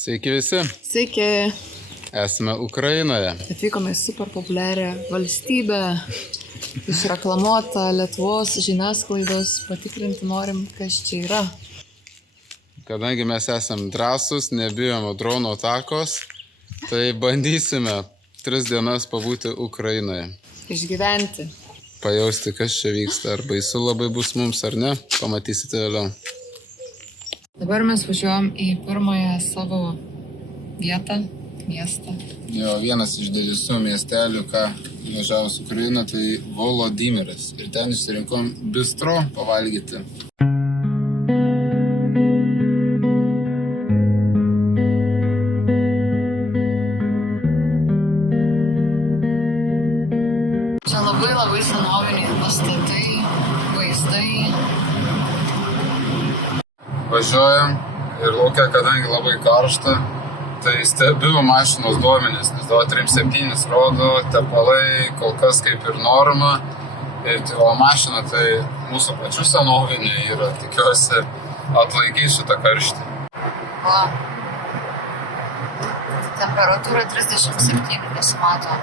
Sveiki visi. Sveiki. Esame Ukrainoje. Atvykome į super populiarią valstybę, išreklamuotą Lietuvos žiniasklaidos, patikrinti norim, kas čia yra. Kadangi mes esame drąsūs, nebijome drono atakos, tai bandysime 3 dienas pabūti Ukrainoje. Išgyventi. Pajausti, kas čia vyksta, ar baisu labai bus mums, ar ne, pamatysite vėliau. Dabar mes važiuojam į pirmąją savo vietą, miestą. Jo, vienas iš didesnių miestelių, ką važiavus Ukrainą, tai Volodimiras. Ir ten išsirinkom bistro pavalgyti. Čia labai senoviniai pastatai, vaizdai. Važiuojam ir laukia, kadangi labai karšta, tai stebiu mašinos duomenis, nes 237 rodo, tepalai kol kas kaip ir norma. Ir o mašina tai mūsų pačių senovinė yra, tikiuosi atlaikys šitą karštį. Va. Temperatūra 37 nesimato.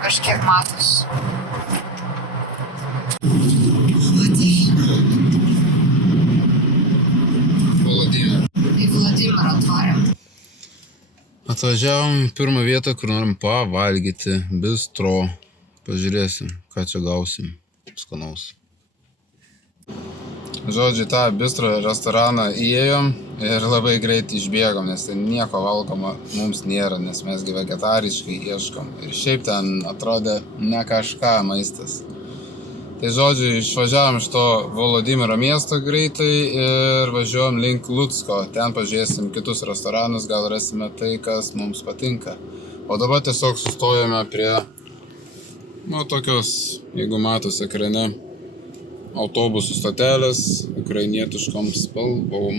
Kažkiek matos. Į Vladimirą atvarėm. Atvažiavom į pirmą vietą, kur norim pavalgyti. Bistro. Pažiūrėsim, ką čia gausim. Skanaus. Žodžiu, tą bistro restoraną įėjom ir labai greit išbėgom, nes ten nieko valgoma mums nėra, nes mes vegetariškai ieškom. Ir šiaip ten atrodė ne kažką maistas. Tai žodžiu, išvažiavom iš to Volodimiro miesto greitai ir važiuojam link Lucko. Ten pažiūrėsim kitus restoranus, gal rasime tai, kas mums patinka. O dabar tiesiog sustojame prie, tokios, jeigu matos ekrane, autobusų stotelės, ukrainietiškom spalvom.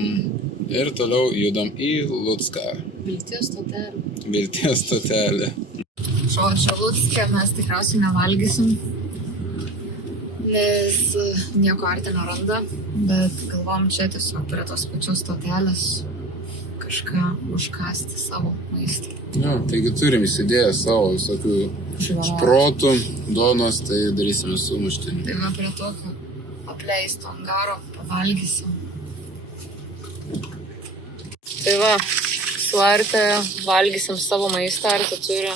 Ir toliau judam į Lucką. Vilties stotelė. Vilties stotelė. Žodžiu, Lucke mes tikriausiai nevalgysim, nes nieko arti neranda, bet galvom čia tiesiog prie tos pačios stotelės kažką užkasti savo maistą. Jo, taigi turim įsidėję savo visokių šprotų, donos, tai darysime sumuštinį. Tai va prie tokio apleisto angaro pavalgysim. Tai va, su Arte valgysim savo maistą, Arte turi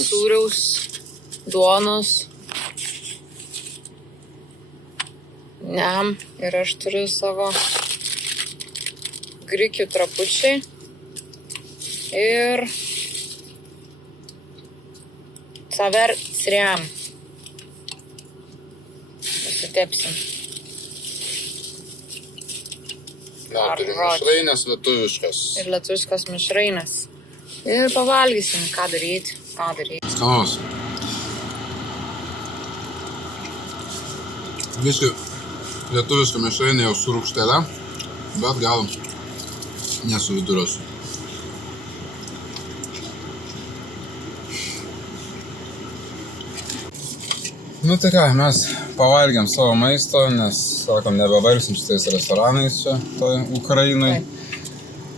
sūriaus, duonos. Ne, ir aš turiu savo grikių trapučiai ir saver sriam. Pasitepsim. Na, turim mišrainės lietuviškas. Ir lietuviškas mišrainės. Ir pavalgysim, ką daryti. Skanaus. Biškai lietuviška mišrainė jau su rūgštele, bet gal nesu viduriuosiu. Tai ką, mes pavalgėm savo maisto, nes, sakom, nebevargsim šitais restoranais čia, Ukrainai.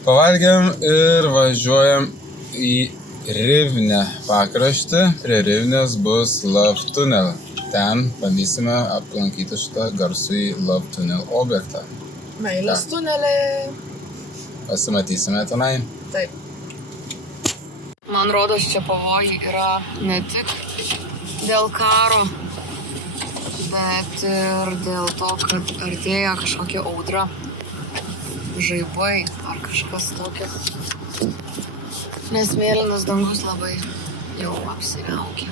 Pavalgėm ir važiuojam į Rivnę pakraštį. Prie Rivnės bus Love Tunnel. Ten bandysime aplankyti šitą garsųjį Love Tunnel objektą. Meilės tunelį. Pasimatysime tenai. Taip. Man rodos, čia pavojai yra ne tik dėl karo, bet ir dėl to, kad artėja kažkokia audra, žaibai ar kažkas tokio. Nes mėlynas dangus labai jau apsiniaukia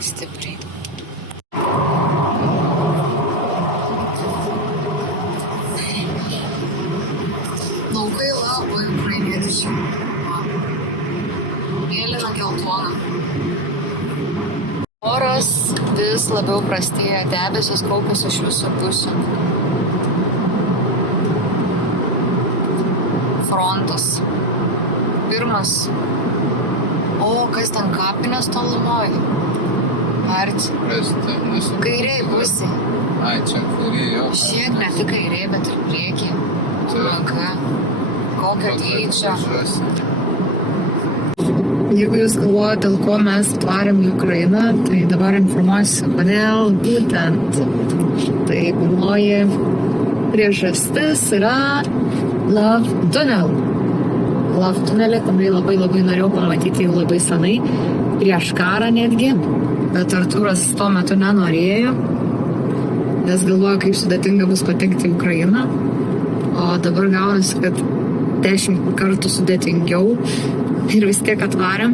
stipriai. Laukai labai ukrainietiški. Mėlyna geltona. Oras vis labiau prastėja, debesis kaupiasi iš visų pusių. Frontas. Pirmas. O, kas ten kapinės tolumoj? Arti. Kairiai pusė. Ai, čia kairiai, jo. Šiek ne tik kairiai, bet ir priekį. Ranka. kokio dydžio. Jeigu jūs galvojate, dėl ko mes atvarėm į Ukrainą, tai dabar informuosiu, kodėl būtent. Tai pirmoji priežastis yra Love Tunnel. Love Tunnelį, kurį labai norėjau pamatyti jau labai senai, prieš karą netgi, bet Artūras tuo metu nenorėjo, nes galvojo, kaip sudėtinga bus patekti į Ukrainą, o dabar gaunasi, kad 10 kartų sudėtingiau ir vis tiek atvarėm.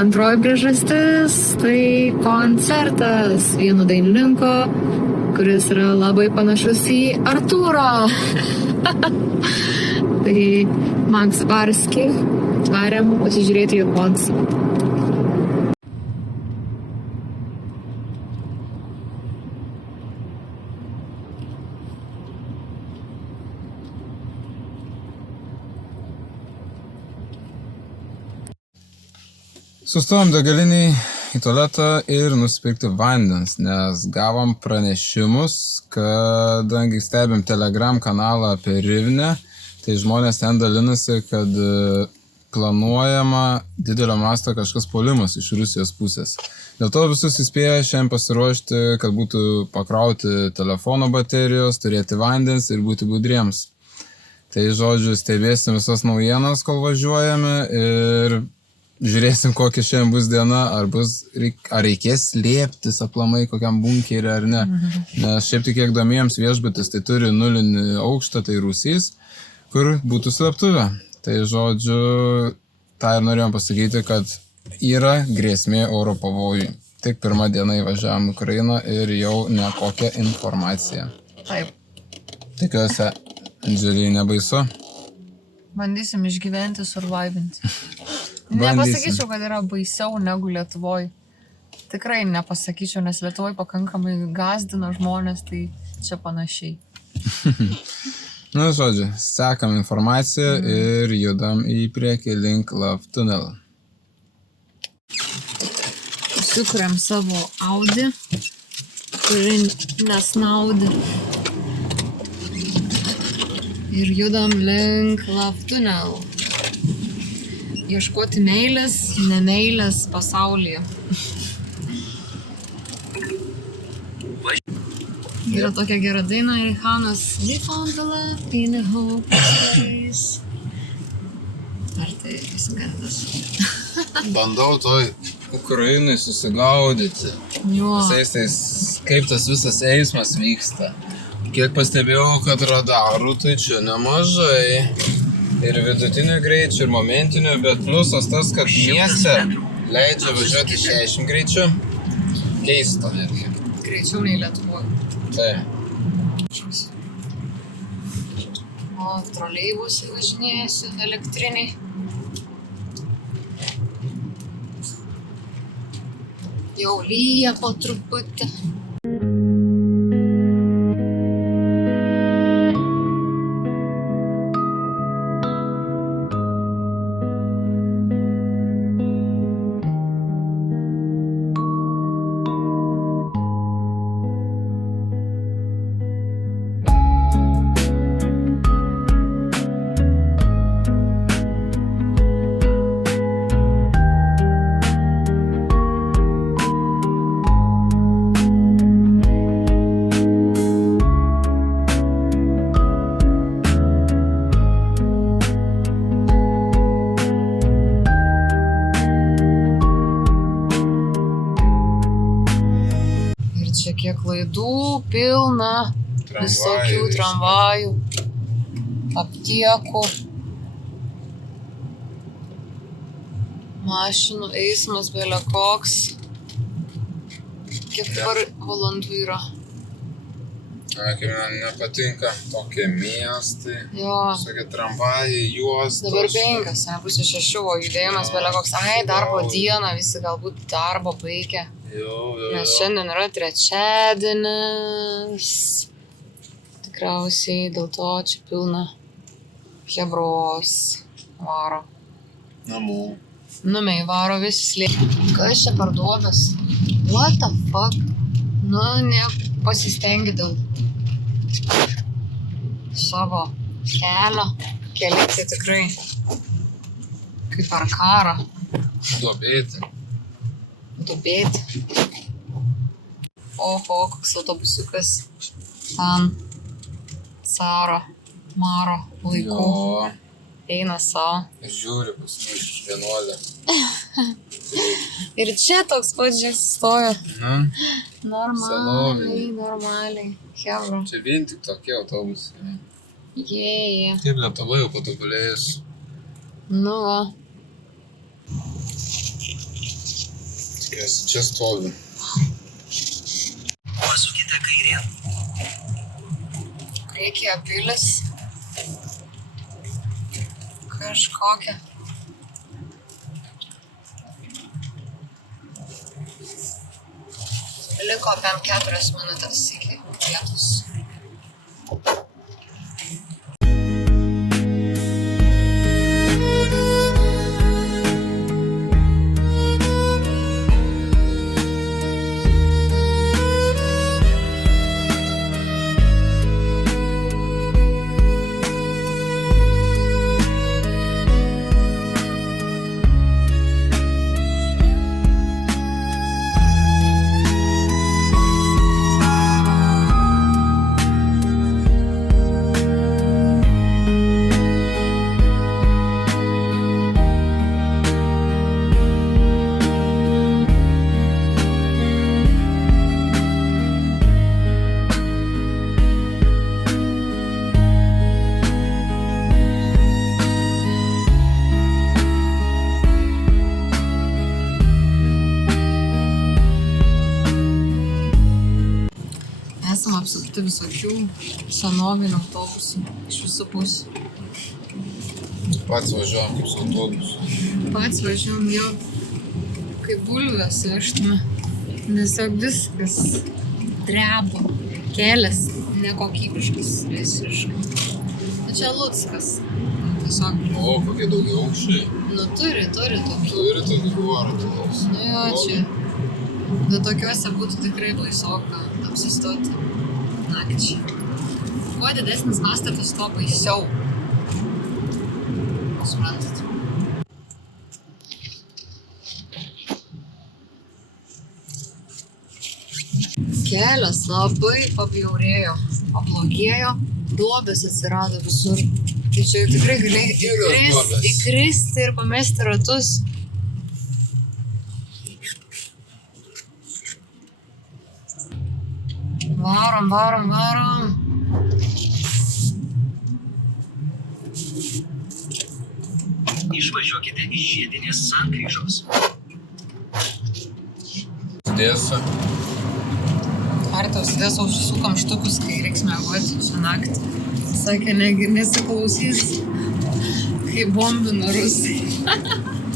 Antroji priežastis tai koncertas vieno dainininko, kuris yra labai panašus į Artūrą. Tai Max Barski atvarėm pasižiūrėti jo koncertą. Sustojom degaliniai į tualetą ir nusipirkti vandens, nes gavom pranešimus, kadangi stebim Telegram kanalą apie Rivnę, tai žmonės ten dalinasi, kad planuojama didelio masto kažkas puolimas iš Rusijos pusės. Dėl to visus įspėja šiandien pasiruošti, kad būtų pakrauti telefono baterijos, turėti vandens ir būti budriems. Tai žodžiu, stebėsim visas naujienas, kol važiuojame ir žiūrėsim, kokia šiandien bus diena, ar reikės slėptis aplamai kokiam bunkerį ar ne. Nes šiaip tik kiek domėjams viešbutis, tai turi 0 aukštą, tai rūsys, kur būtų slėptuvė. Tai žodžiu, tą ir norėjom pasakyti, kad yra grėsmė oro pavojui. Tik pirmą dieną įvažiavam į Ukrainą ir jau nekokia informacija. Taip. Tikiuosi, Andželį nebaisu. Bandysim išgyventi, survivinti. Nepasakyčiau, kad yra baisiau negu Lietuvoj. Tikrai nepasakyčiau, nes Lietuvoj pakankamai gazdina žmonės, tai čia panašiai. Nu, žodžiu, sekam informaciją ir judam į priekį link Love Tunnel. Sukuriam savo Audi, kuri nesnaudi. Ir judam link Love Tunnel. Ieškoti meilės, nemeilės pasaulyje. Yra tokia gera daina Rihanos We found the love in a hopeless place. Ar tai įsigandas? Bandau toj Ukrainai susigaudyti. Jo. Visais tais, kaip tas visas eismas vyksta. Kiek pastebėjau, kad radarų tai čia nemažai. Ir vidutinių greičių, ir momentinių, bet pliusas tas, kad mieste leidžia važiuoti 60 greičių. Keista netgi. Greičiau nei Lietuvoje. Taip. O troleibusai važinėjasi elektriniai. Jau lyja po truputį. Kiek laidų, pilna, visokių tramvajų, aptiekų, mašinų eismas belė koks. Kiek dabar valandų yra? Kaip man nepatinka tokie miestai, Jo. visokie tramvajai, juostos. Dabar 5, nebus 6, o judėjimas belė koks. Darbo dieną, visi galbūt darbo baigia. Nes šiandien yra trečiadienis. Tikriausiai dėl to čia pilna hebros varo. Namų. Numiai varo visi slėpti. Kas čia parduodas? What the fuck? Nu, nepasistengi dėl savo kelio. Keliai tai tikrai kaip per karą. Duobėti. Dubėti. Oho, koks autobusiukas. Ten caro, maro laikų. Jo. Eina savo. Ir žiūri paskui iš vienuolę. Ir čia toks pats stoja. Senoviniai. Normaliai. Hebra. Čia vien tik tokie autobusai. Jėje. Kaip Lietuva jau patobulėjus. Nu va. Tikiuosi, čia stovi. Pasukite kairėn. Reikia pilis. Kažkokia. Liko bent 4 minutės iki vietos. Esam apsupti visokių senovinių autobusų iš visų pusių. Pats važiuojam kaip su autobusu. Pats važiuojam jau kaip bulvės vežtume. Tiesiog viskas dreba. Kelias nekokybiškas visiškai. Nu čia Luckas. Tiesiog. O, kokie daugiau aukščiai. Nu turi tokių. Turi tokį vartus. Nu jo, čia. Bet tokiuose būtų tikrai baisoka apsistoti nakčiai. Kuo didesnis pastatas, tuo baisiau. Suprantat? Kelias labai pabjaurėjo, pablogėjo, duobės atsirado visur. Tai čia tikrai galėjai įkristi ir pamesti ratus. Varom. Išvažiuokite iš žiedinės sankryžos. Dėsiu. Ar tau sudės ausų kamštukus, kai reiks miegoti šią naktį? Sakė, nesiklausys, kai bombina Rusai.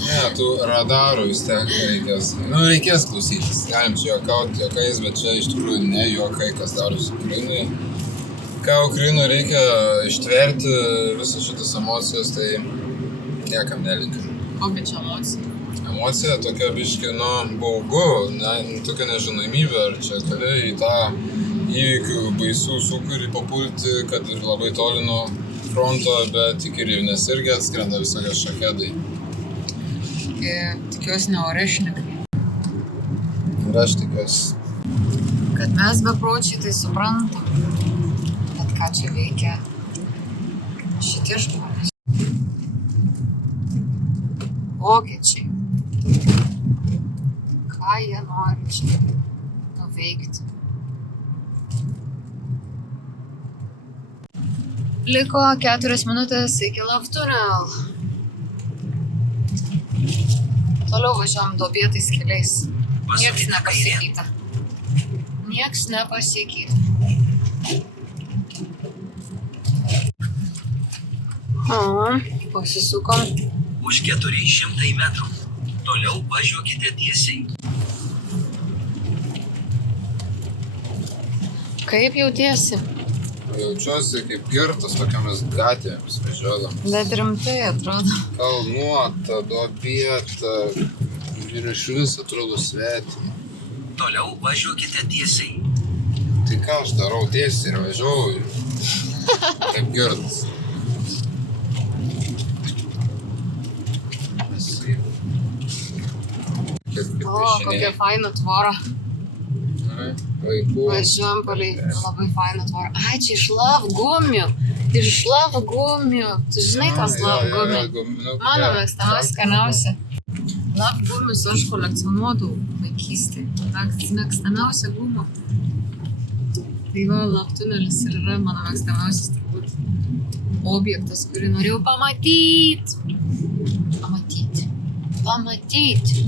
Ne, tų radarų vis tiek reikės. Nu, reikės klausytis. Galim čia juokauti juokais, bet čia iš tikrųjų ne juokai, kas darosi Ukrainoje. Ką Ukrainoje reikia ištverti visas šitas emocijas, tai niekam nelinkiu. Kokia čia emocija? Emocija tokia biški, nu, baugu, tokia nežinomybė, ar čia gali į tą įvykių baisų sūkurį papulti, kad ir labai toli nuo fronto, bet iki Rivnės irgi atskrenda visokie šakedai. Tikiuosi ne orešnikai. Ir aš tikiuosi. Kad mes bepročiai tai suprantam. Bet ką čia veikia šitie žmonės? Vokiečiai. Ką jie nori čia nuveikti? Liko 4 minutės iki Love Tunnel. Toliau važiuojam duobėtais keliais. Nieks nepasikeitė. Pasisukom. Už 400 metrų. Toliau važiuokite tiesiai. Kaip jautiesi? Jaučiuosi kaip girtas tokiamis gatvėmis važiuodamas. Bet rimtai atrodo. Kalnuota, duobėta ir iš vis atrodo svetima. Toliau važiuokite tiesiai. Tai ką aš darau, tiesiai ir važiuoju. Kaip girtas. O, kokia faina tvora. Vaikų. Važiuojam palei labai fainą tvorą. Ai, čia iš lavgumių. Iš lavgumių. Tu žinai tas lavgumių? Mano mėgstamiausia, skaniausia. Lavgumius aš kolekcionuodavau vaikystėje. Mėgstamiausia guma. Tai va, lavtunelis ir yra mano mėgstamiausias turbūt objektas, kurį norėjau pamatyti. Pamatyti.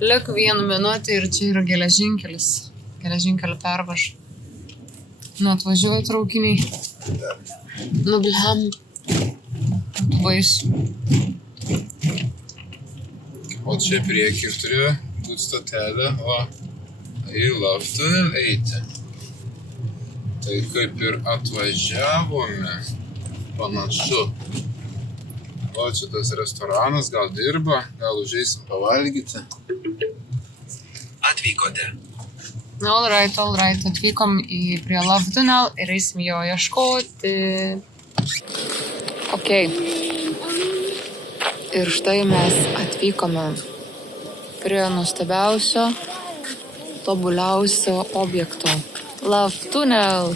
Lik 1 minutę ir čia yra geležinkelis. Geležinkelio pervaža. Nu, atvažiuoja traukiniai. Nu, blem. Būtų baisu. O čia priekį turėjo būti stotelė, o į Lavtunelį eiti. Tai kaip ir atvažiavome, panašu. O čia tas restoranas gal dirba, gal užeisim pavalgyti. Atvykote. All right. Atvykom prie Lavtunel ir eisim jo ieškoti. Ok. Ir štai mes atvykome prie nuostabiausio, tobuliausio objekto. Lavtunel.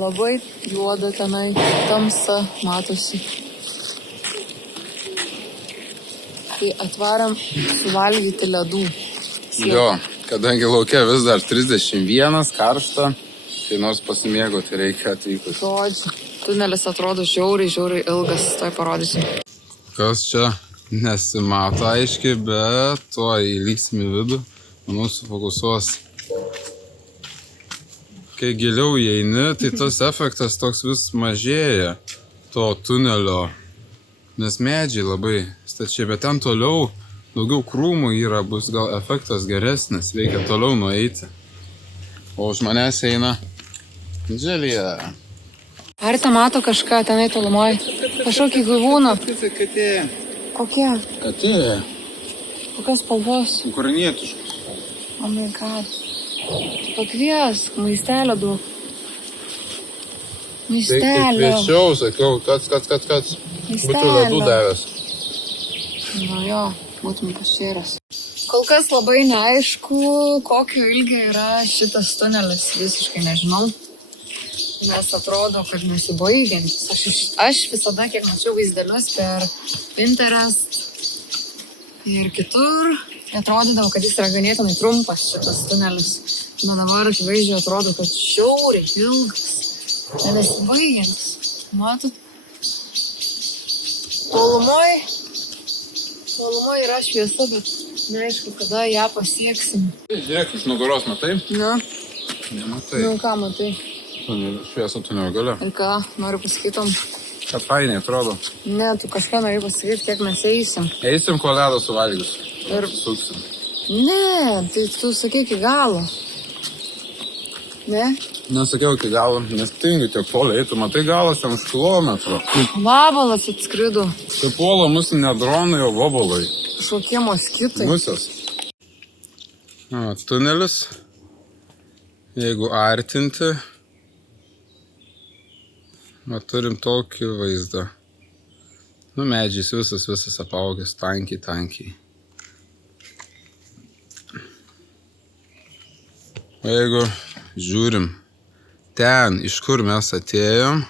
Labai juoda tenai, tamsa matosi. Tai atvaram suvalgyti ledų. Jo, kadangi laukia vis dar 31, karšta, tai nors pasimėgoti reikia atvykus. Žodžiu, tunelis atrodo žiauriai ilgas, toj parodysiu. Kas čia nesimato aiškiai, bet to įlyksim į vidų, manau, sufokusuos. Kai giliau įeini, tai tas efektas toks vis mažėja, to tunelio, nes medžiai labai stačiai, bet ten toliau daugiau krūmų yra, bus gal efektas geresnis, reikia toliau nueiti. O už manęs eina Dželija. Ar te mato kažką tenai tolumoj? Kažkokį gyvūną? Katė. Kokie? Katė. Kokios spalvos? Ukrainietiškus. Oh my god. Tu pakviesk, maistelio duok. Tai Maistelio. kviečiau, sakiau, kad būtų ledų davęs. Nu jo, būtum pašėręs. Kol kas labai neaišku, kokio ilgio yra šitas tunelis, visiškai nežinau. Nes atrodo, kad nesibaigiantis. Aš visada, kiek mačiau vaizdelius per Pinterest ir kitur, atrodydavo, kad jis yra ganėtinai trumpas šitas tunelis. Nu dabar akivaizdžiai atrodo, kad žiauriai ilgas. Nesibaigiantis. Matot? Tolumoj yra šviesa, bet neaišku, kada ją pasieksim. Žiūrėk, iš nugaros matai? Na, Nematai. nu ką matai? Šviesą tunelio gale. Ir ką, noriu pasakytom? Kad fainiai atrodo. Ne, tu kažką nori pasakyti, kiek mes eisim. Eisim, kol ledo suvalgys. Ir- Suksim. Ne, tai tu sakyk iki galo. Ne? Nesakiau iki galo, nes tingiu tiek poliai, tu matai galas ten už kilometrų. Vabalas atskrido. Tai puola mus ne dronai, o vabalai. Kažkokie moskitai. Musės. Tunelis. Jeigu artinti, turim tokį vaizdą. Nu, medžiais visas apaugęs, tankiai. O jeigu žiūrim ten, iš kur mes atėjom,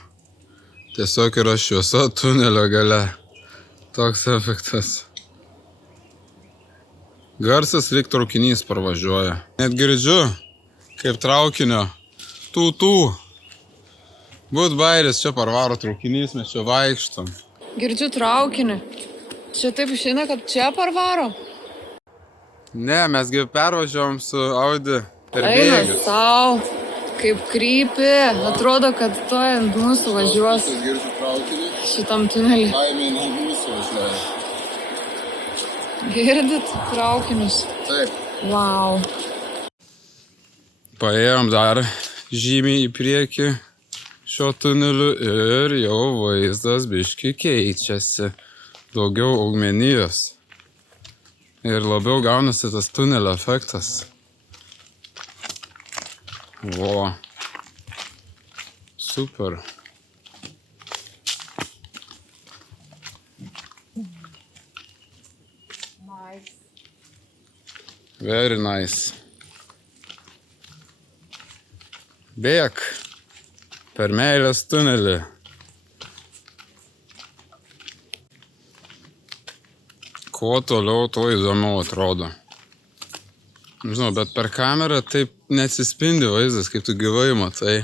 tiesiog yra šviesa tunelio gale. Toks efektas. Garsas lyg traukinys parvažiuoja. Net girdžiu, kaip traukinio. Tū. Būt bairis, čia parvaro traukinys, mes čia vaikštom. Girdžiu traukinį. Čia taip išeina, kad čia parvaro. Ne, mesgi pervažiavom su Audi per Eina bėgius. sau, kaip krypi. Atrodo, kad to ant mūsų važiuos Girdžiu traukinį, šitam tunelį. laimė nuo mūsų važiuoja. Girdit traukinius? Taip. Wow. Paėjom dar žymiai į priekį šio tuneliu ir jau vaizdas biški keičiasi. Daugiau augmenijos. Ir labiau gaunasi tas tunelio efektas. Vo. Super. Very nice. Bėk per meilės tunelį. Kuo toliau, tuo įdomiau atrodo. Žinau, bet per kamerą taip neatsispindi vaizdas, kaip tu gyvai matai.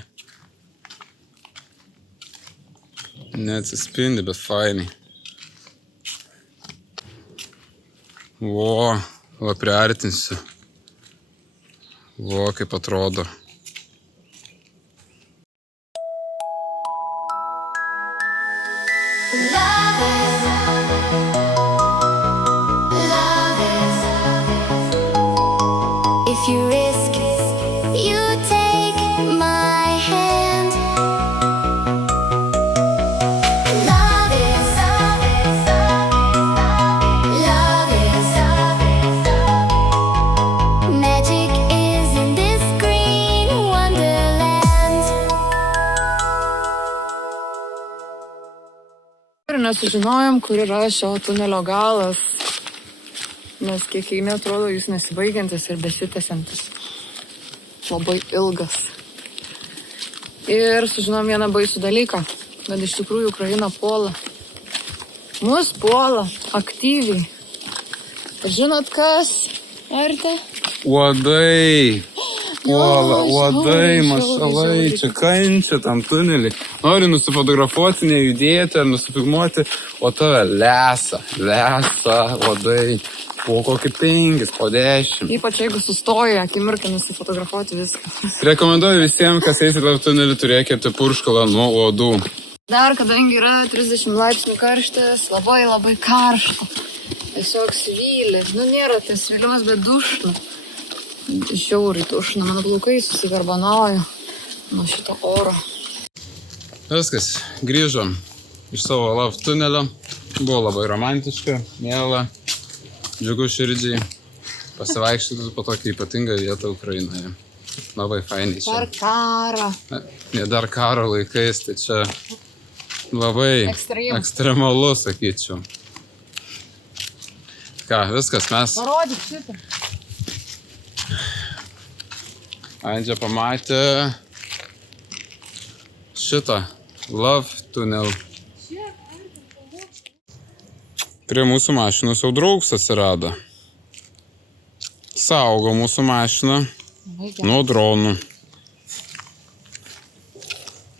Neatsispindi, bet fainai. Va priartinsiu. Kaip atrodo. If you risk, you take my hand. Love is magic is in this green wonderland. Ir nesužinojom, kur yra šio tunelio galas. Nes kiek eini atrodo jis nesibaigiantis ir besitęsiantis. Labai ilgas. Ir sužinom vieną baisų dalyką, kad iš tikrųjų Ukraina puola. Mus puola aktyviai. Ir žinot kas? Arte? Uodai. Puola, uodai, žiauriai, mašalai, žiauriai. čia kančia tam tunelį. Nori nusifotografuoti, nejudėti ar nusifilmuoti, o tave lesa, uodai. Po kokį 5, po 10. Ypač jeigu sustoja akimirką nusifotografuoti viską. Rekomenduoju visiems, kas eisit per tunelį, turėkite purškalą nuo uodų. Dar, kadangi yra 30 laipsnių karštis, labai karšta. Tiesiog svyli. Nėra tas svylimas, bet dušna. Žiauriai dušna. Mano plaukai susigarbanauja nuo šito oro. Viskas, grįžom iš savo love tunelio. Buvo labai romantiška, miela, džiugu širdžiai. Pasivaikščioti po tokią ypatingą vietą Ukrainoje. Labai fainiai čia. Dar karą. Ne dar karo laikais, tai čia labai ekstremalu, sakyčiau. Ką, viskas, mes... Parodyk šitą. Andžia pamatė šitą love tunnel. Prie mūsų mašinos jau draugs atsirado. Saugo mūsų mašiną nuo dronų.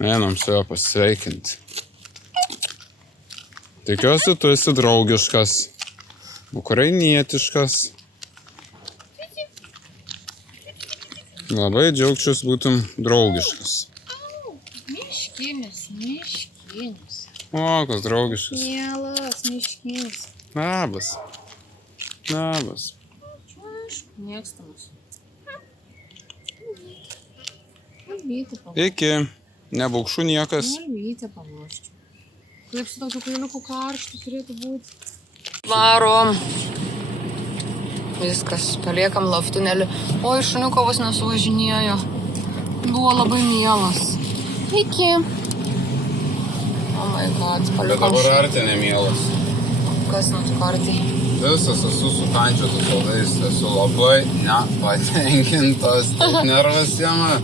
Einam su juo pasveikinti. Tikiuosi, tu esi draugiškas, ukrainietiškas. Labai džiaugčius būtum draugiškas. Miškinis. O, kas draugiškas. Mielas miškinis. Labas. Mėgstamas. Kalbėti pavoščiau. Iki. Nebaukšų niekas. Kalbėti pavoščiau. Kaip su tokiu kailiuku karštu turėtų būti. Varom. Viskas, paliekam love tunelį. O, iš šuniuko vos nesuvažinėjo. Buvo labai mielas. Iki. Oh my god, Bet paliekam dabar artė nemielas. Kas nutukartai? Visas esu sukančiotas uodais, esu labai nepatenkintas. Taip nervas jama.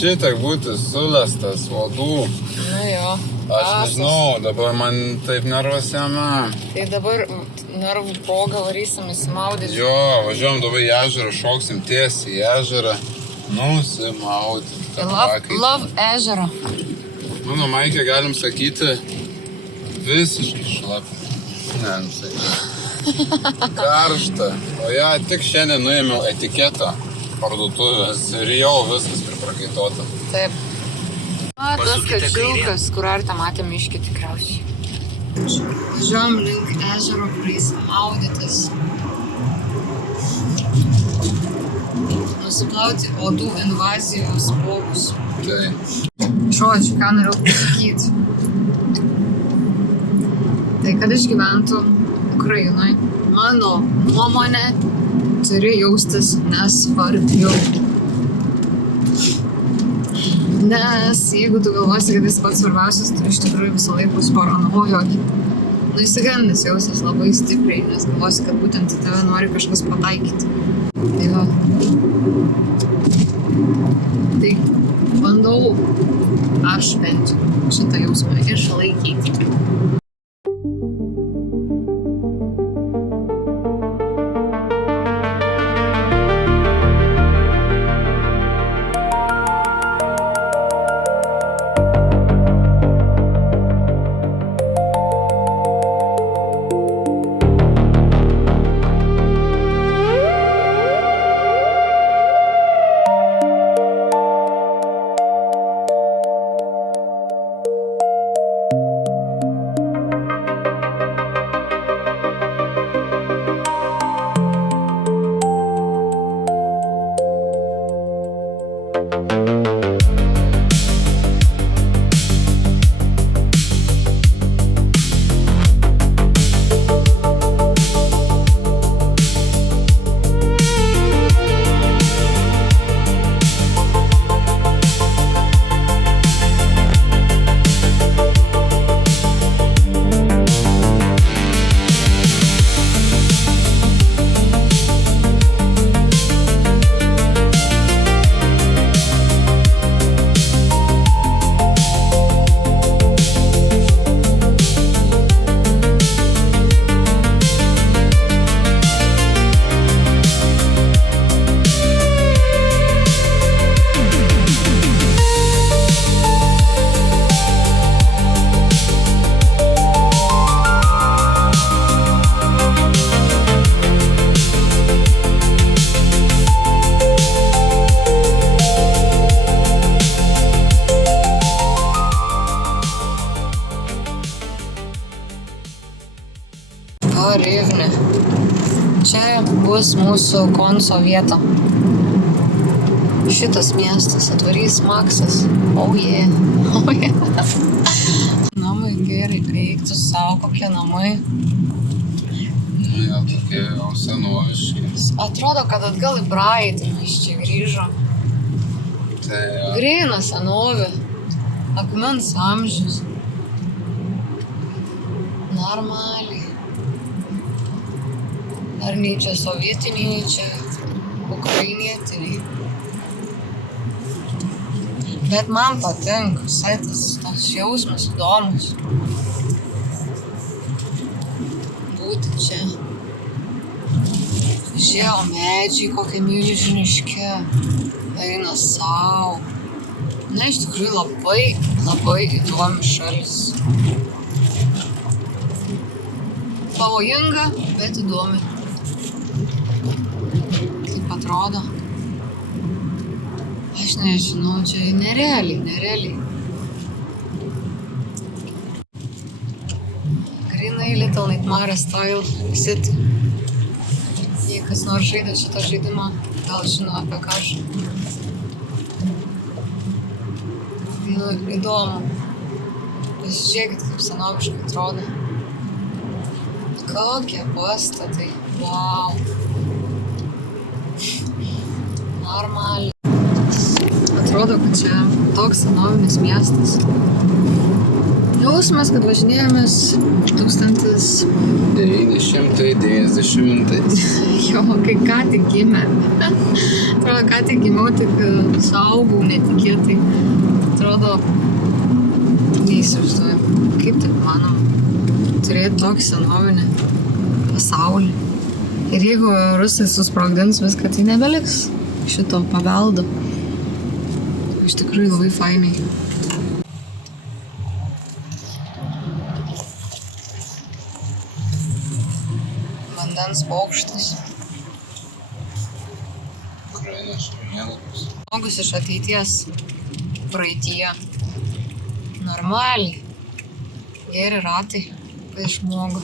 Šitiek būti sulestas uodų. Na jo. Aš nežinau, dabar man taip nervas jama. Tai dabar nervų proga varysim įsimaudyti. Jo, važiuojam dabar į ežerą, šoksim tiesiai į ežerą. Nusimaudyti. Love ežerą. Mano Maikė, galim sakyti, visiškai šlapia. Ne, nusakyti. Karšta. O ja, tik šiandien nuėmiau etiketą parduotuvės ir jau viskas priprakaituota. Taip. A, tas kačiukas, kur artą matė miškį tikriausiai. Važiuojam link ežero, kuriais maudytis. Nusiplauti uodų invazijos spuogus. Tai. Žodžiu, ką norėjau pasakyti. Tai, kad išgyventų Ukrainoje, mano nuomonė, turi jaustis nesvarbiau. Nes jeigu tu galvosi, kad jis pats svarbiausias, tu iš tikrųjų visą laiką bus paranojoj. Įsigandęs jausies labai stipriai, nes galvosi, kad būtent į tave nori kažkas pataikyti. Tai va. Tai bandau aš bent šitą jausmą išlaikyti. Rivne. Čia bus mūsų konso vieta. Šitas miestas atvarys Maksas. Oh yeah. Oh yeah. Namai gerai, eiktų savo kokie namai. Ja, tokie jau senoviški. Atrodo, kad atgal į praeitį mes čia grįžo. Tai Grina senovė. Akmens amžius. Normaliai. Ar nei čia sovietiniai, nei čia ukrainietiniai. Bet man patinka, visai tas jausmas įdomus. Būti čia. Žiūrėjau, medžiai kokie milžiniški. Eina sau. Na, iš tikrųjų labai įdomi šalis. Pavojinga, bet įdomi. Kaip atrodo. Aš nežinau, čia nerealiai. Grinai Little Nightmare style city. Jei kas nors žaidė šitą žaidimą, gal žino apie ką aš. Nu, įdomu. Pasižiūrėkit, kaip senoviškai atrodo. Kokie pastatai. Wow. Normaliai. Atrodo, kad čia toks senovinis miestas. Jausmas, kad važinėjomės 1990. Jo, kai ką tik gimė. Atrodo, ką tik gimiau, tik suaugau netikėtai. Atrodo, neįsivaizduoju, kaip taip manoma turėti tokį senovinį pasaulį. Ir jeigu rusai susprogdins viską, tai nebeliks šito paveldo. Iš tikrųjų labai fainiai. Vandens paukštis. Ukrainos žemėlapis. Žmogus iš ateities praeityje. Normaliai. Geri ratai prieš žmogų.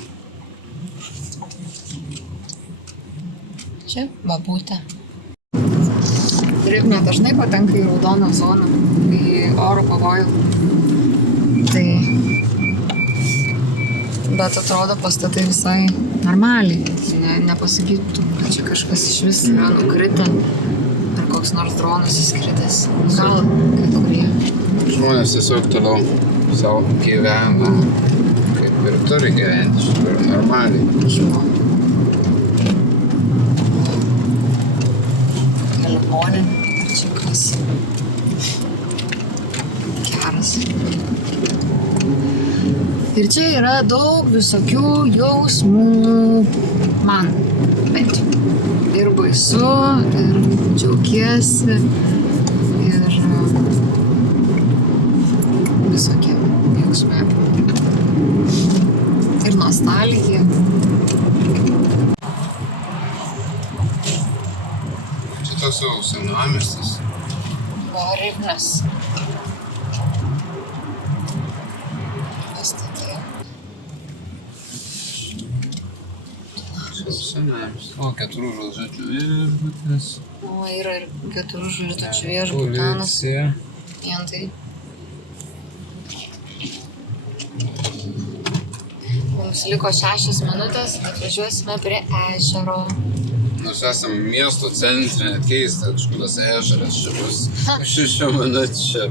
Čia babutė. Rivne dažnai patenka į raudoną zoną, į oro pavojų. Tai... Bet atrodo pastatai visai normaliai. Nepasakytų, kad čia kažkas iš vis yra nukritę. Ar koks nors dronas įskridęs. Gal kai kurie. Žmonės tiesiog toliau savo gyvena. Kaip ir turi gyventi, iš tikrųjų normaliai. Žinau. upelį. Čia kas? Geras. Ir čia yra daug visokių jausmų. Man. Bent jau. Ir baisu, ir džiaugiesi, ir visokie jausmai. Ir nostalgija. Čia toks jau senamiestis. Rivnes. Pastatai. Čia senamiestis. O, 4 žvaigždučių viešbutis. O, yra ir 4 žvaigždučių viešbutanas. Policija. Vien tai. Mums liko 6 minutės, atvažiuosime prie ežero. Nors esam miesto centre, net keista, kažkodas ežeras čia bus 6 minučių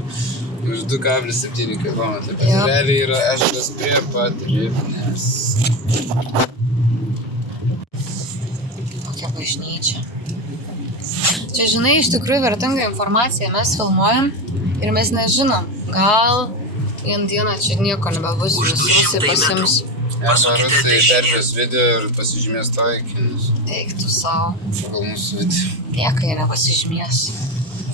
už 2,7 km. Bet Jo. realiai yra ežeras prie pat Rivnės. Kokia bažnyčia. Čia, žinai, iš tikrųjų vertinga informacija. Mes filmuojam ir mes nežinom. Gal vieną dieną čia nieko nebebus, Už nes 200 rusai pasiims. Arba rusai peržiūrės video ir pasižymės taikinius. Eik tu savo. Pagal mūsų video. Niekai nepasižymės.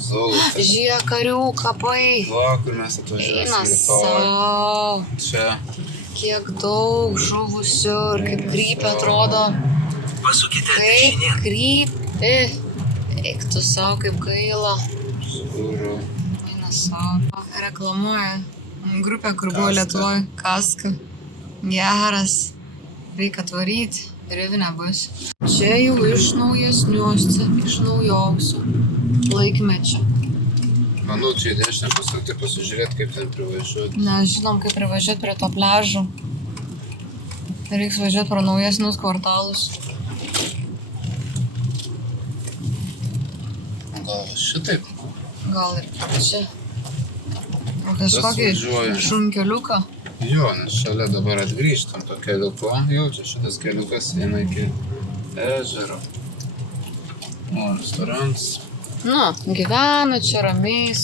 Zolotė. Žiūrėk, karių kapai. Va, kur mes Eina atvažiuosim rytoj. savo. Čia. Kiek daug žuvusių ir kaip krypia atrodo. Pasukite Kaip dešinėn. krypi. Eik tu savo, kaip gaila. Sūru. Eina savo. Reklamuoja grupę, kur buvo Kaska. Lietuvoj. Kaska. Geras. Reikia tvaryti. Rivinė bus. Čia jau iš naujesniuose, iš naujausių laikmečio. Manau, čia į dešinę pasukti pasižiūrėti, kaip ten privažiuoti. Nežinom, kaip privažiuoti prie to pliažo. Reiks važiuoti pro naujesnius kvartalus. Gal šitaip? Gal ir čia. O Tas kažkokį važiuoja. šunkeliuką. Jo, nes šalia dabar atgrįžtam to keliuko. Jau čia šitas keliukas eina iki ežero. O, restoranas. Nu, gyvena čia ramiai,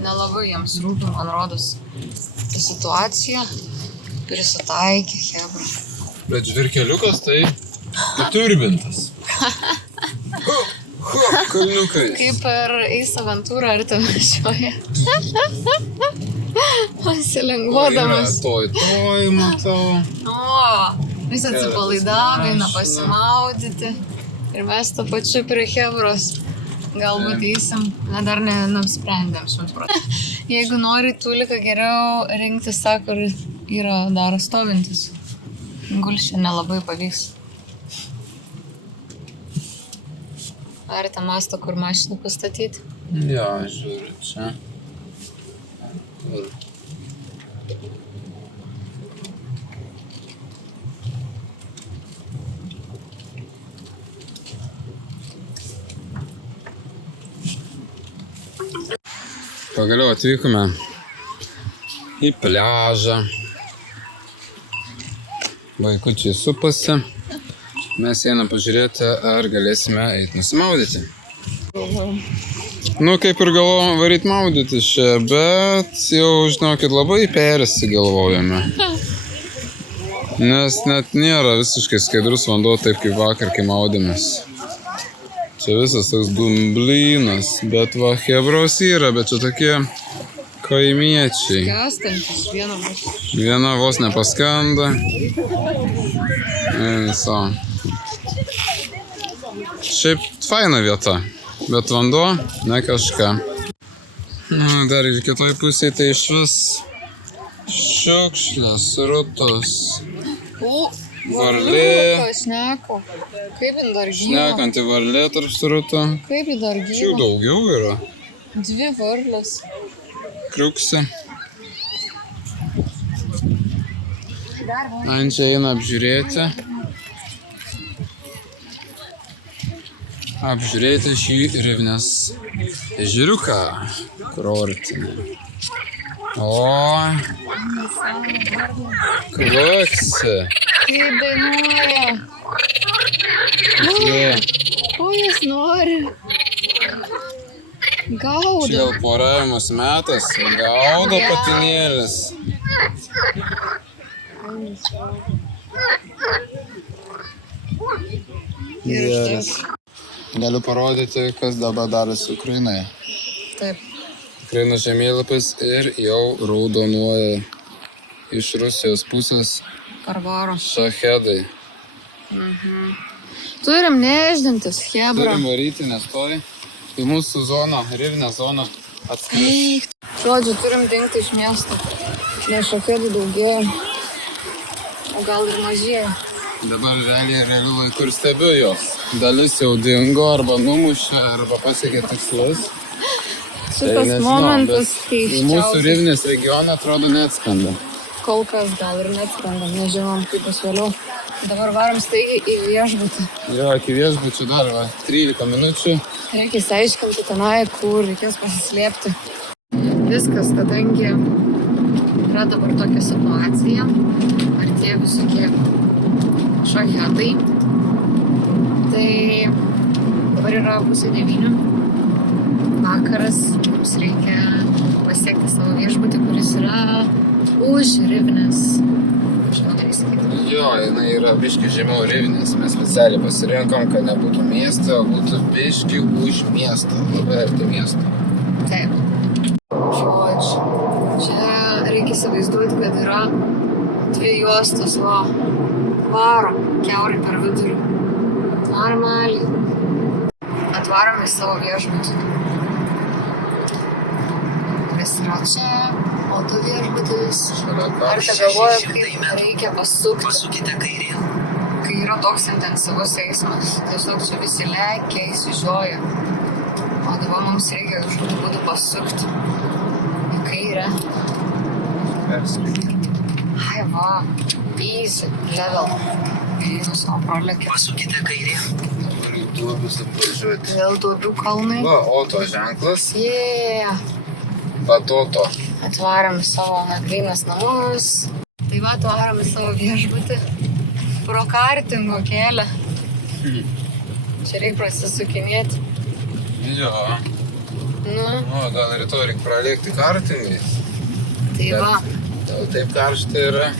nelabai jiems rūpi, man rodos, ta situacija. Prisitaikė, hebra. Bet žvirkeliukas tai paturbintas. Kalniukais. Kaip per Ace Aventurą ar ten važiuoja. Pasilengvuodamas. Toj, matau. O, vis atsipalaidavo, eina pasimaudyti. Ir mes to pačiu prie hebros. Galbūt eisim, dar nenapsprendėm 100%. Jeigu nori tuliką geriau rinktis tą, kur yra dar stovintis. Gulšė nelabai pavyks. Ar tą mastą, kur mašiną pastatyti? Jo, žiūriu čia. Kur? Pagaliau atvykome į pliažą. Vaikučiai supasi. Mes einam pažiūrėti, ar galėsime eiti nusimaudyti. Nu, kaip ir galvojom varyti maudytis čia, bet jau, žinokit, labai persigalvojame. Nes net nėra visiškai skaidrus vanduo taip kaip vakar, kai maudėmės. Čia visas toks dumblynas, bet va, hebros yra, bet čia tokie kaimiečiai. Kastantis vieną mūsų. Viena vos nepaskanda. Viso. Šiaip faina vieta, bet vanduo ne kažką. Nu, dar ir kitoj pusėje tai iš vis šiukšlės, rutos, varlė, Šneko. Kaip jin dar gyva? šnekanti varlė tarp srutų. Kaip jin dar Čia gyva? daugiau yra. 2 varlės. Kriuksė. Ančia eina apžiūrėti. Apžiūrėti šį Rivnės ežeriuką kurortinį. O, Kriuksė. Kaip dainuoja. Ko jis nori? Čia Gaudo. gal poravimas metas, gaudo patinėlis. Geras. Galiu parodyti, kas dabar darosi Ukrainoje. Taip. Ukrainos žemėlapis ir jau raudonuoja iš Rusijos pusės Parvaro. šachedai. Turim neždintis, hebra. Turim varyti, nes toj į mūsų zoną, rivinę zoną atskris. Eik. Žodžiu, turim dingti iš miesto. Nes šakedų daugėja. O gal ir mažėja. Dabar realiu laiku ir stebiu jos. Dalis jau dingo, arba numušė, arba pasiekė tikslus. Šitas nežinau, momentas bet į mūsų keiščiausias. rivinės regioną atrodo neatskanda. Kol kas gal ir neatskrendam, nežinom kaip bus vėliau. Dabar varom staigiai į viešbutį. Jo, iki viešbučių dar 13 minučių. Reikia įsiaiškinti tenai, kur reikės pasislėpti. Viskas, kadangi yra dabar tokia situacija, artėja visokie šachedai, tai dabar yra 8:30 vakaras, mums reikia pasiekti savo viešbutį, kuris yra už rivinės. Žinau, ką sakyti. Jo, jinai yra biški žemiau rivinės. Mes specialiai pasirinkom, kad nebūtų miesto, o būtų biški už miesto. Labai arti miesto. Taip. Žodžiu, čia reikia įsivaizduoti, kad yra 2 juostos, varo, kiaurai per vidurį. Normaliai. Atvarom į savo viešbutį. Kuris yra čia, auto viešbutis. Ar te galvoju, kaip reikia pasukti, Pasukite kairėn. kai yra toks intensyvus eismas. Tiesiog čia visi lekia, įsižioja. O dabar mums reikia kažkokiu būdu pasukti į kairę. Ai va, easy, level. Einu savo prolekį. Pasukite kairėn. Dabar jau duobus apvažiuoti. Vėl duobių kalnai. Va, oto ženklas. Yeah. Patoto. Atvarėm į savo nakvynės namus. Tai va, atvarėm į savo viešbutį. Pro kartingo kelią. Čia reikia prasisukinėti. Jo. Nu, O, gal rytoj reikia pralėkti kartingais. tai va. Tau taip karšta yra.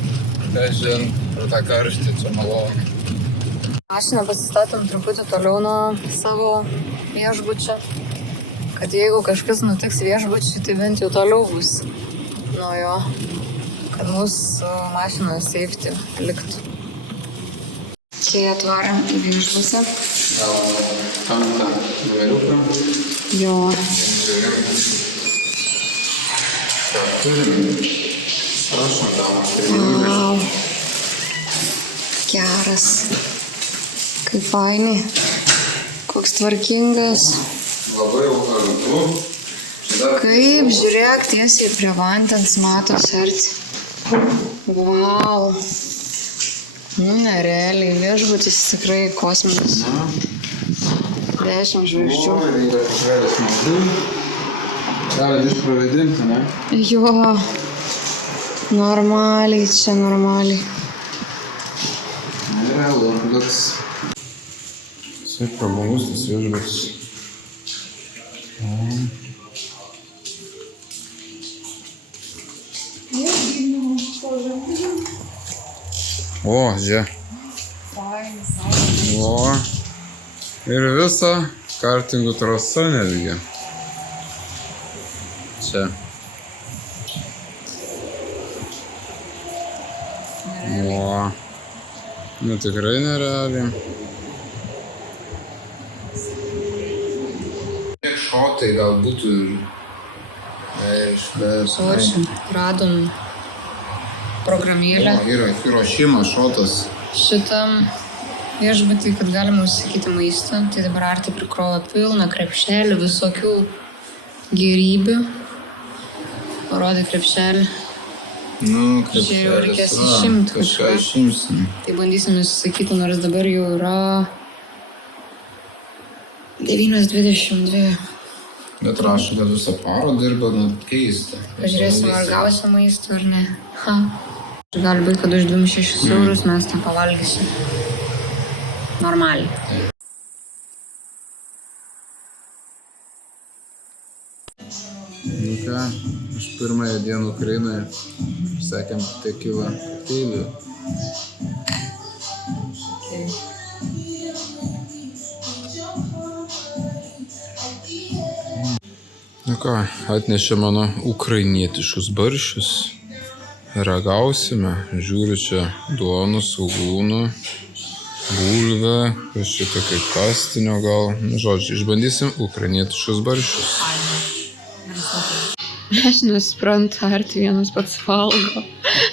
Kažin, pro tą karštį čia malonu. Mašiną pasistatėm truputį toliau nuo savo viešbučio. Kad jeigu kažkas nutiks viešbučiui, tai bent jau toliau bus nuo jo. Kad mūsų mašina safety liktų. Kai atvarėm į viešbutį. Gal penktą numeriuką. Jo. Ką turim? Prašom, damos, pirminybės. Wow. Geras. Kaip fainai. Koks tvarkingas. Labai jau kartu. Kaip, žiūrėk, tiesiai prie vandens matos arti. Wow. Nu, nerealiai, viešbutis tikrai kosminis. 10 žvaigždžių. Reikia tikrai smagu. Galit išpravedinti, ne? Jo. Normaliai, čia normaliai. Nerealu, toks. Visai prabangus tas viešbutis. O, žiūrėk. O. Ir visa kartingų trasa netgi. Čia. O. Nu tikrai nerealiai. Šotai gal būtų Soči, radom programėlę Yra Hirošima šotas. šitam viešbutį, kad galima užsakyti maistą. Tai dabar Artai prikrovė pilną krepšelį visokių gėrybių. Parodė krepšelį. Nu, Čia jau reikės išimti kažką kažką. išimsim. Tai bandysim užsakyti, nors dabar jau yra 9:22. Bet rašo, kad visą parą dirba, nu keista. Pažiūrėsim, ar gausim maistą ar ne. Ha. Gali būti, kad už 26 eurus mes ten pavalgysim. Normaliai. Nu ką, iš pirmąją dieną Ukrainoje sakėm tekilą kokteilių. Nu ką, atnešė mano ukrainietiškus barščius. Ragausime, žiūriu čia duonų, svogūnų, bulvę, kažkaip kaip kastinio gal. Nu, žodžiu, išbandysim ukrainietiškus barščius. Aš nesuprantu, ar tai vienas pats valgo.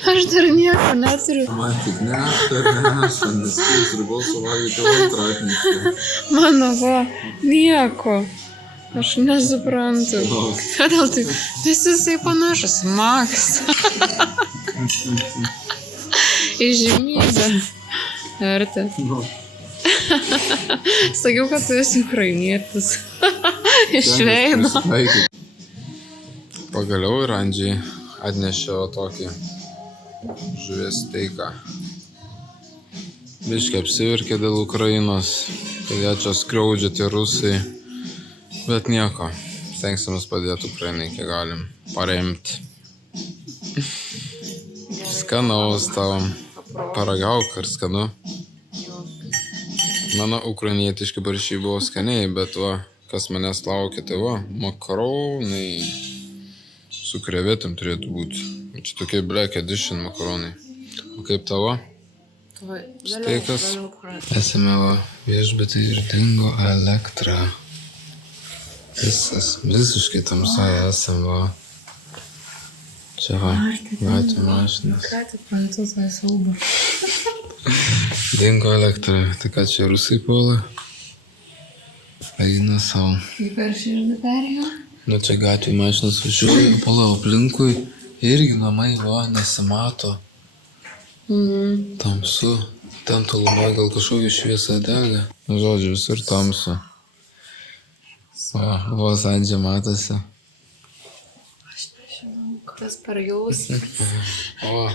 Aš dar nieko neturiu. Man tik neša, nes jis ir balso valgyti antratnį. Mano va, nieko. Aš nesuprantu. Kodėl tai visi panašus. Max. Įžymybė. Arti. Sakiau, kad tu esi ukrainietis. Iš veido. Pagaliau ir Andžiai atnešė tokį žuvies steiką. Biškai apsiverkė dėl Ukrainos, kad ją čia skriaudžia tie rusai. Bet nieko, stengsimės padėti Ukrainai, kiek galim paremti. Skanaus tau, paragauk ar skanu. Mano ukrainietiški barščiai buvo skaniai, bet va, kas manęs laukia, tai va, makaronai su krevetėm turėtų būti. Čia tokie Black Edition makaronai. O kaip tavo? Steikas. Esame va viešbutį ir dingo elektra. Visas, visiškai tamsoje esam va. Čia va, gatvė mašinas. Ką tik pajutau tą siaubą. Dingo elektra, tai ką čia rusai puola? Eina savo. Kaip per širdį perėjo? Nu čia gatvė mašinas važiuoja, puola aplinkui. Irgi namai va, nesimato. Tamsu. Ten tolumoje gal kažkokia šviesa dega. Nu žodžiu, visur tamsu. Va, vos Andžia matosi. Aš nežinau, kas per jausmą. O,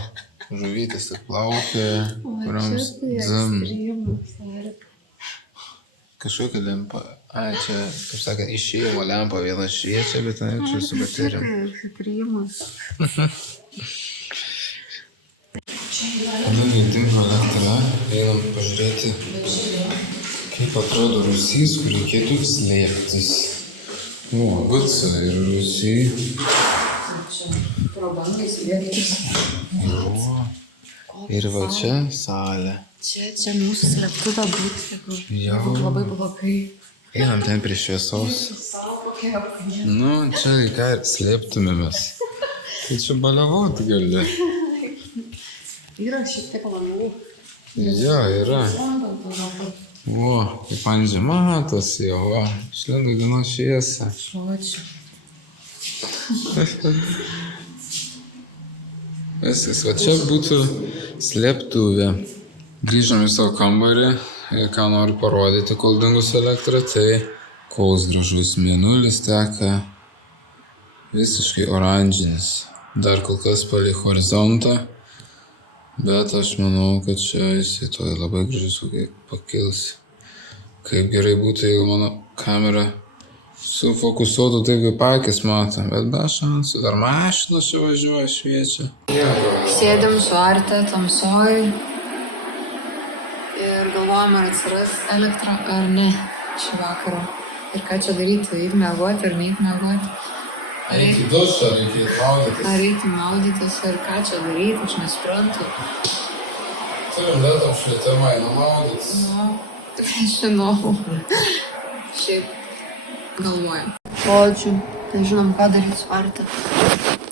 žuvytės tik plaukia, kuriams dzim. Kažkokia lempa. Ai, čia, kaip sakant, išėjimo lempa viena šviečia, bet ne, čia su baterijom. Priimas. Kadangi dingo elektra, einam pažiūrėti, kaip atrodo rūsys, kur reikėtų slėptis. O, buca ir rūsiai. Prabangai slėptis. Ir va čia salė. Čia mūsų slėptuvė būtų. Jau. Labai blogai. Einam ten prie šviesos. Nu, čia ką ir slėptumėmės. Tai čia baliavot gali. Yra šiek tiek langų. Jo, yra. O, kaip Andžia matosi jau, va. Išlindo dienos šviesą. Žodžiu. Viskas, va čia būtų slėptuvė. Grįžom į savo kambarį ir ką noriu parodyti, kol dingus elektra, tai koks gražus mėnulis teka visiškai oranžinis. Dar kol kas palei horizontą, bet aš manau, kad čia jisai to labai gražiai pakils. Kaip gerai būtų, jeigu mano kamera sufokusuotų taip, kaip akis mato, bet be šansų. Dar mašinos čia važiuoja, šviečia. Sėdim su Arte tamsoj ir galvojam, ar atsiras elektra ar ne šį vakarą. Ir ką čia daryti, eiti miegoti ar neiti miegoti. Ar reikia dušą, reikia maudytis. Ar reikia maudytis ir ką čia daryti, aš nesuprantu. Turim dar tam švietimą, einam maudytis. Žinau. Šiaip galvojam. Žodžiu, tai žinom, ką daryti su Arte.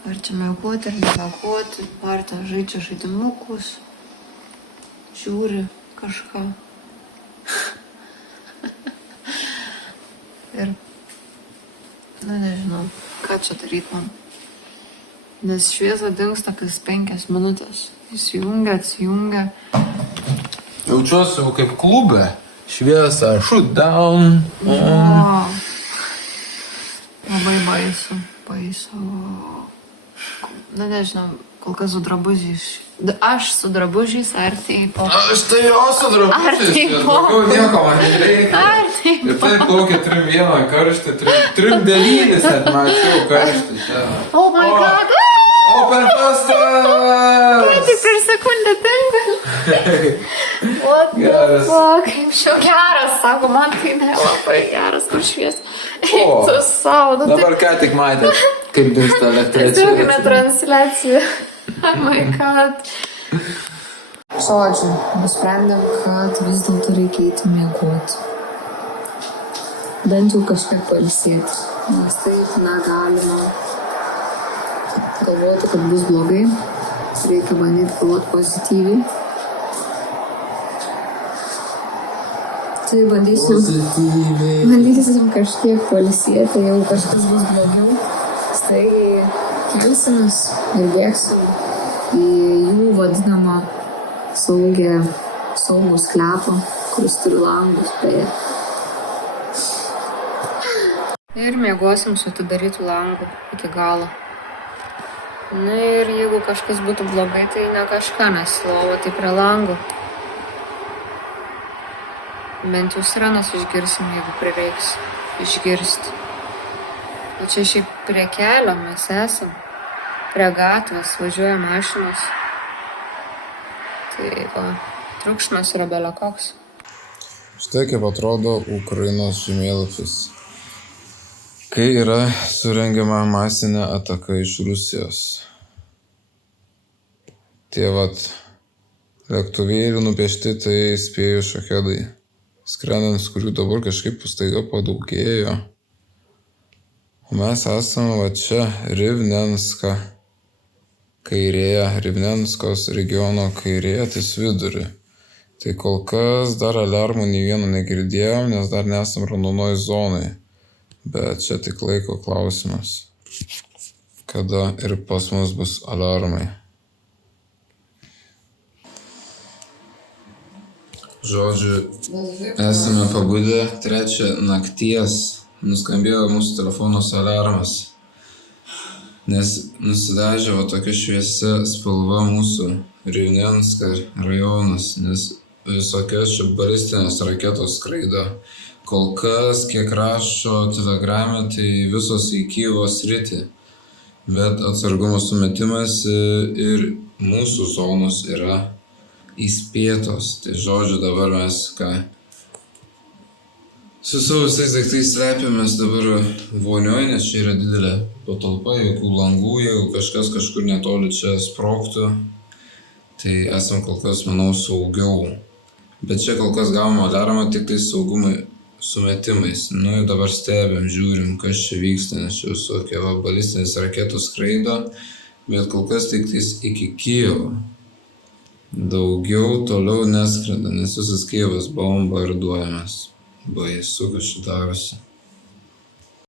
Ar čia miegoti, ar nemiegoti. Arte žaidžia žaidimukus. Žiūri kažką. Ir, nežinau, ką čia daryti man. Nes šviesa dingsta kas 5 minutės. Įsijungia, atsijungia. Jaučiuosi jau kaip klube. Šviesa, shoot down. Labai baisu, baisu. Na nežinau, kol kas su drabužiais. Aš su drabužiais, ar tai po... Aš tai jo su Ar tai drabužiais, po- daugiau nieko man nereikia. Ar tai Ir tai plaukia 3-1 karštį, 3-9 net mačiau karštį čia. Oh my god! Open Festas! Tik per sekundę tinka. What the Geras. fuck? Kaip šio geras, sako, man tai nelabai geras, kur švies. O. Tu savo, nu tai Dabar ką tik matėt, kaip dingsta elektra. tiesioginė transliacija. Oh my god. Žodžiu, nusprendėm, kad vis dėlto reikia eiti miegoti. Bent jau kažkiek pailsėti. Nes taip negalima galvoti, kad bus blogai. Reikia bandyti galvoti pozityviai. Tai bandysim kažkiek pailsėti, jeigu kažkas bus blogiau. Staigiai kelsimės ir bėgsim į jų vadinamą saugų sklepą, kuris turi langus beje. Ir miegosim su atidarytų langų iki galo. Na ir jeigu kažkas būtų blogai, tai ne kažką, nes lova tai prie langų. Bent jau sirenas išgirsim, jeigu prireiks išgirsti. O čia šiaip prie kelio mes esam. Prie gatvės važiuoja mašinos. Tai va, triukšmas yra belekoks. Štai kaip atrodo Ukrainos žemėlapis. Kai yra surengiama masinė ataka iš Rusijos. Tie vat lėktuvėlių nupiešti, tai spėju šakedai. Skrendant, kurių dabar kažkaip staiga padaugėjo. O mes esame va čia Rivnenska kairėje, Rivnenskos regiono kairėje, ties vidurį. Tai kol kas dar aliarmų nei vieno negirdėjom, nes dar nesam raudonoj zonai. Bet čia tik laiko klausimas, kada ir pas mus bus aliarmai. Žodžiu, esame pabudę 3 nakties, nuskambėjo mūsų telefonos aliarmas, nes nusidažė va tokia šviesia spalva mūsų Rivnenska rajonas, nes visokios čia balistinės raketos skraido. Kol kas, kiek rašo telegrame, tai visos į Kijevo sritį, bet atsargumo sumetimas ir mūsų zonos yra įspėtos. Tai žodžiu, dabar mes su savo visais daiktais slepiamės dabar vonioj, nes čia yra didelė patalpa, jokių langų, jeigu kažkas kažkur netoli čia sprogtų, tai esam kol kas, manau, saugiau. Bet čia kol kas gavom aliarmą tik tai saugumui sumetimais. Nu ir dabar stebėm, žiūrim, kas čia vyksta, nes čia visokie balistinės raketos skraido, bet kol kas tik tais iki Kijevo. Daugiau toliau neskrenda, nes visas Kijevas bombarduojamas. Baisu, kas čia darosi.